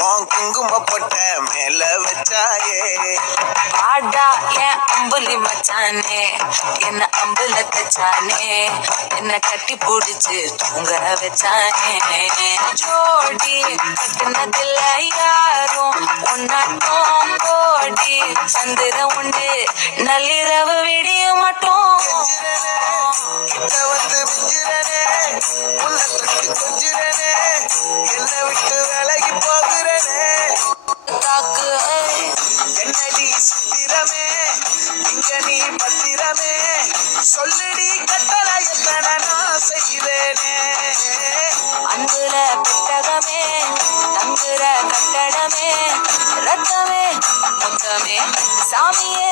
உன் குங்கும பொட்ட மேல வச்சாயே ஆடா என் அம்புலி மச்சானே என்ன அம்புல தச்சானே என்ன கட்டி புடிச்சு தூங்க வச்சானே ஜோடி கட்டுனதில்ல யாரும் ஒன்னாட்டம் கோடி சந்திர உண்டு நள்ளிரவு விடிய மாட்டோம் கிட்ட வந்து மிஞ்சிரனே உன்னை தொட்டு கொஞ்சிரனே என்னை விட்டு விலகி போகிறனே தாக்கு என்னடி சித்திரமே இங்க நீ பத்திரமே சொல்லுடி கட்டளை எத்தனை நான் செய்வேனே அன்புல பெட்டகமே தங்குற கட்டடமே ரத்தமே முத்தமே சாமியே